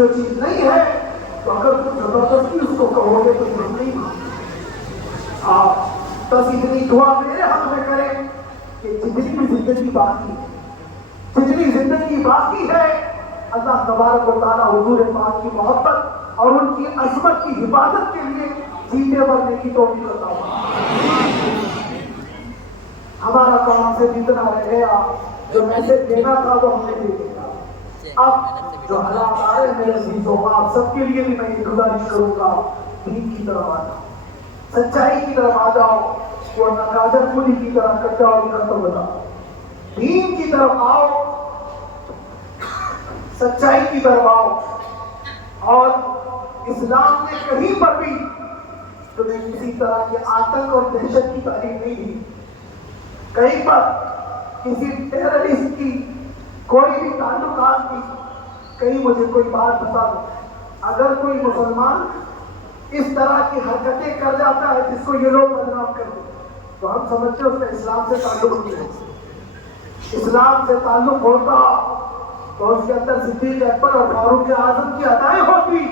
جو چیز نہیں ہے تو اگر تم زبردستی اس کو کہو گے تو ہم نہیں مانیں۔ آپ بس اتنی دعا میرے حق میں کریں کہ جتنی بھی زندگی باقی ہے، جتنی زندگی باقی ہے، اللہ تبارک و تعالیٰ حضور پاک کی محبت اور ان کی عظمت کی حفاظت کے لیے جیتے مرنے کی توفیق عطا فرمائے۔ ہمارا کام سے جتنا رہے گا، جو میسج دینا تھا وہ ہم نے دے دیا۔ اب جو حالات آ رہے ہیں میرے عزیزوں، آپ سب کے لیے بھی میں یہ گزارش کروں گا، دین کی طرف آ جاؤ، سچائی کی طرف آ جاؤ، ورنہ گاجر پوری کی طرح کچا اور ختم ہو جاؤ۔ دین کی طرف آؤ، سچائی کی طرف آؤ، اور اسلام نے کہیں پر بھی تمہیں کسی طرح کے آتنک اور دہشت کی تعلیم نہیں دی۔ کہیں پر کسی ٹیررسٹ کی کوئی بھی تعلقات نہیں۔ کہیں مجھے کوئی بات بتا دو، اگر کوئی مسلمان اس طرح کی حرکتیں کر جاتا ہے جس کو یہ لوگ بدنام کر دیں تو ہم سمجھتے ہیں اس کا اسلام سے تعلق نہیں ہے۔ اسلام سے تعلق ہوتا تو اس کے اندر صدیق اکبر اور فاروق اعظم کی ادائیں ہوتی۔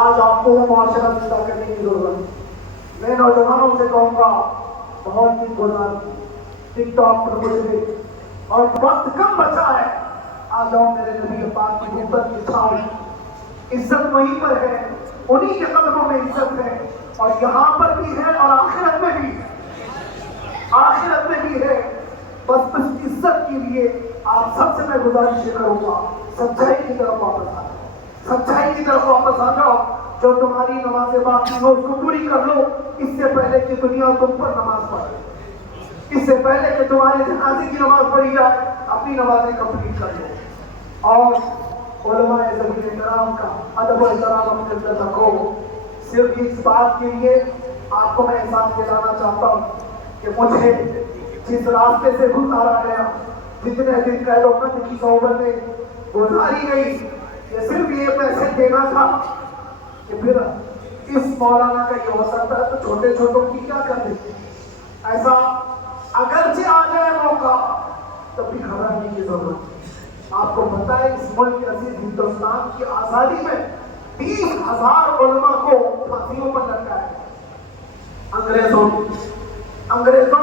آج آپ کو وہ معاشرہ زندہ کرنے کی ضرورت ہے۔ میں نوجوانوں سے کہوں گا، بہت دن گزار ٹک ٹاک پر مجھے اور وقت کم بچا ہے، آ جاؤ میرے نبی پاک کی محبت کی چھاؤں میں۔ عزت وہیں پر ہے، انہی کے قدموں میں عزت ہے، اور یہاں پر بھی ہے اور آخرت میں بھی، آخرت میں بھی ہے۔ بس اس عزت کے لیے آپ سب سے میں گزارش کروں گا، سچائی کی طرف واپس آ جاؤ، سچائی کی طرف واپس آ جاؤ۔ جو تمہاری نمازیں باقی ہو اس کو پوری کر لو، اس سے پہلے کہ دنیا تم پر نماز پڑھے، اس سے پہلے کہ تمہارے جنازے کی نماز پڑھی جائے، اپنی نمازیں کمپلیٹ کر لو۔ اور علماء ذوی کرام کا ادب و احترام اپنے اندر رکھو۔ صرف اس بات کے لیے آپ کو میں احساس دلانا چاہتا ہوں کہ مجھے جس راستے سے گزارا گیا، جتنے دن قید و بند کی صحبتیں گزاری گئی، یہ صرف یہ میسج دینا تھا کہ پھر اس مولانا کا یہ ہو سکتا ہے تو چھوٹے چھوٹوں کی کیا کر دیتے ہیں۔ ایسا اگرچہ آ جائے موقع تب بھی گھبرانے کی ضرورت ہے۔ آپ کو پتا ہے اس ملک عزیز ہندوستان کی آزادی میں 30,000 علماء کو پھانسیوں پر لٹکایا ہے انگریزوں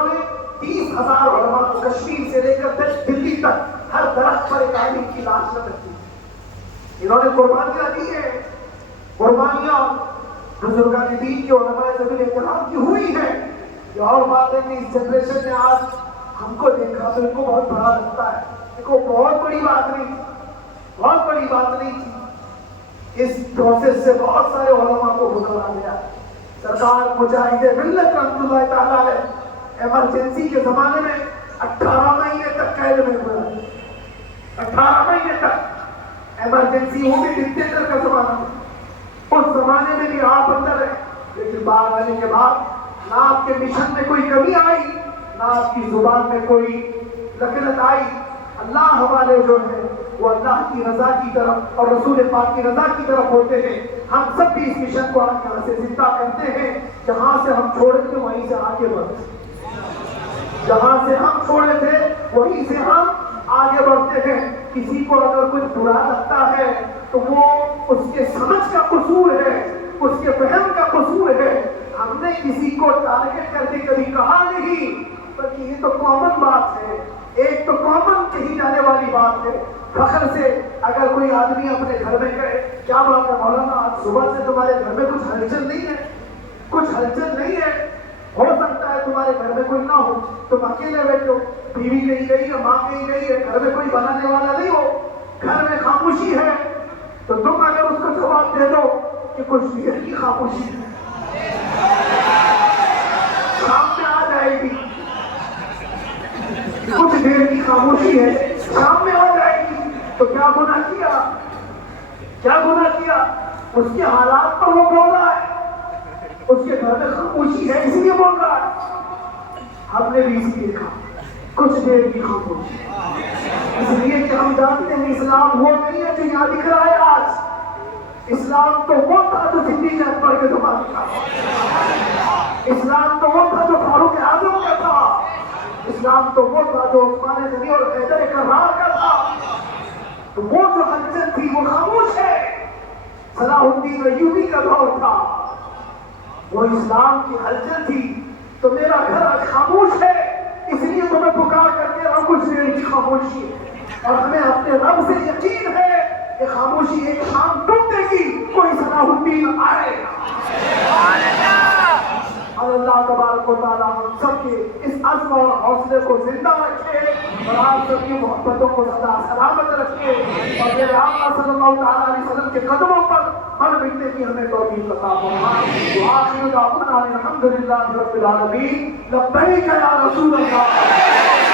نے 30,000 علماء کو کشمیر سے لے کر دلی تک ہر درخت پر ایک عالم کی لاش نہ رکھی۔ انہوں نے قربانیاں دی ہیں، قربانیاں بزرگان دین کے علماء ذوی احترام کی ہوئی ہیں۔ یہ اور بات ہے کہ اس جنریشن نے آج ہم کو دیکھا تو ان کو بہت بڑا لگتا ہے، دیکھو بہت بڑی بات نہیں تھی، بہت بڑی بات نہیں تھی۔ اس پروسیس سے بہت سارے علماء کو گزارا گیا۔ سرکار مجاہد ملت رحمۃ اللہ تعالیٰ علیہ ایمرجنسی کے زمانے میں 18 مہینے تک قید میں ہوئے، 18 مہینے تک ایمرجنسی، وہ بھی ڈکٹیٹر کا زمانہ تھا۔ اس زمانے میں بھی آپ اندر رہے، لیکن باہر آنے کے بعد نہ آپ کے مشن میں کوئی کمی آئی، نہ آپ کی زبان میں کوئی لکنت آئی۔ اللہ والے جو ہیں وہ اللہ کی رضا کی طرف اور رسول پاک کی رضا کی طرف ہوتے ہیں۔ ہم سب بھی اس مشن کو آج یہاں سے زندہ کرتے ہیں، جہاں سے ہم چھوڑے تھے وہیں سے آگے بڑھتے ہیں، جہاں سے ہم چھوڑے تھے وہیں سے ہم آگے بڑھتے ہیں۔ کسی کو اگر کچھ برا لگتا ہے تو وہ اس کے سمجھ کا قصور ہے، اس کے فہم کا قصور ہے۔ ہم نے کسی کو ٹارگٹ کر کے کبھی کہا نہیں، بلکہ یہ تو کامن بات ہے، ایک تو کامن کہی جانے والی بات ہے۔ فخر سے اگر کوئی آدمی اپنے گھر میں کہے کیا بات ہے مولانا آج صبح سے تمہارے گھر میں کچھ ہلچل نہیں ہے، کچھ ہلچل نہیں ہے، ہو سکتا ہے تمہارے گھر میں کوئی نہ ہو، تم اکیلے بیٹھو، بیوی کہیں گئی ہے، ماں کہیں گئی ہے، گھر میں کوئی بنانے والا نہیں ہو، گھر میں خاموشی ہے، تو تم اگر اس کو جواب دے دو کہ کچھ دیر کی خاموشی ہے، شام میں آ جائے گی، کچھ دیر کی خاموشی ہے، شام میں آ جائے گی، تو کیا گناہ کیا، کیا گناہ کیا؟ اس کے حالات پر وہ بول رہا ہے، اس کے گھر میں خاموشی ہے اس لیے بول رہا ہے۔ ہم نے بھی اسی دیکھا کچھ دیر کی خاموشی، اس لیے کہ ہم جانتے ہیں اسلام وہ نہیں ہے جو یہاں دکھ رہا ہے آج۔ اسلام تو وہ تھا جو صدیق اکبر کے زمانے کا، اسلام تو وہ تھا جو فاروق اعظم کا تھا، اسلام تو وہ تھا جو عثمان غنی اور حیدر کرار کا تھا۔ تو وہ جو ہلچل تھی وہ خاموش ہے. صلاح الدین ایوبی کا دور تھا، وہ اسلام کی ہلچل تھی. تو میرا گھر آج خاموش ہے، اس لیے تو میں پکار کر کے رب کی خاموشی ہے. اور ہمیں اپنے رب سے یقین ہے کہ خاموشی ایک شام ٹوٹے گی، کوئی صلاح الدین آئے گا. اللہ تبارک و تعالیٰ ہم سب کے اس عزم اور حوصلے کو زندہ رکھے اور آپ سب کی محبتوں کو سدا سلامت رکھے اور میرے آقا صلی اللہ تعالیٰ علیہ وسلم کے قدموں پر مر مٹنے کی ہمیں توفیق عطا فرمائے. وآخر دعوانا الحمد للہ رب العالمین. لبیک یا رسول اللہ.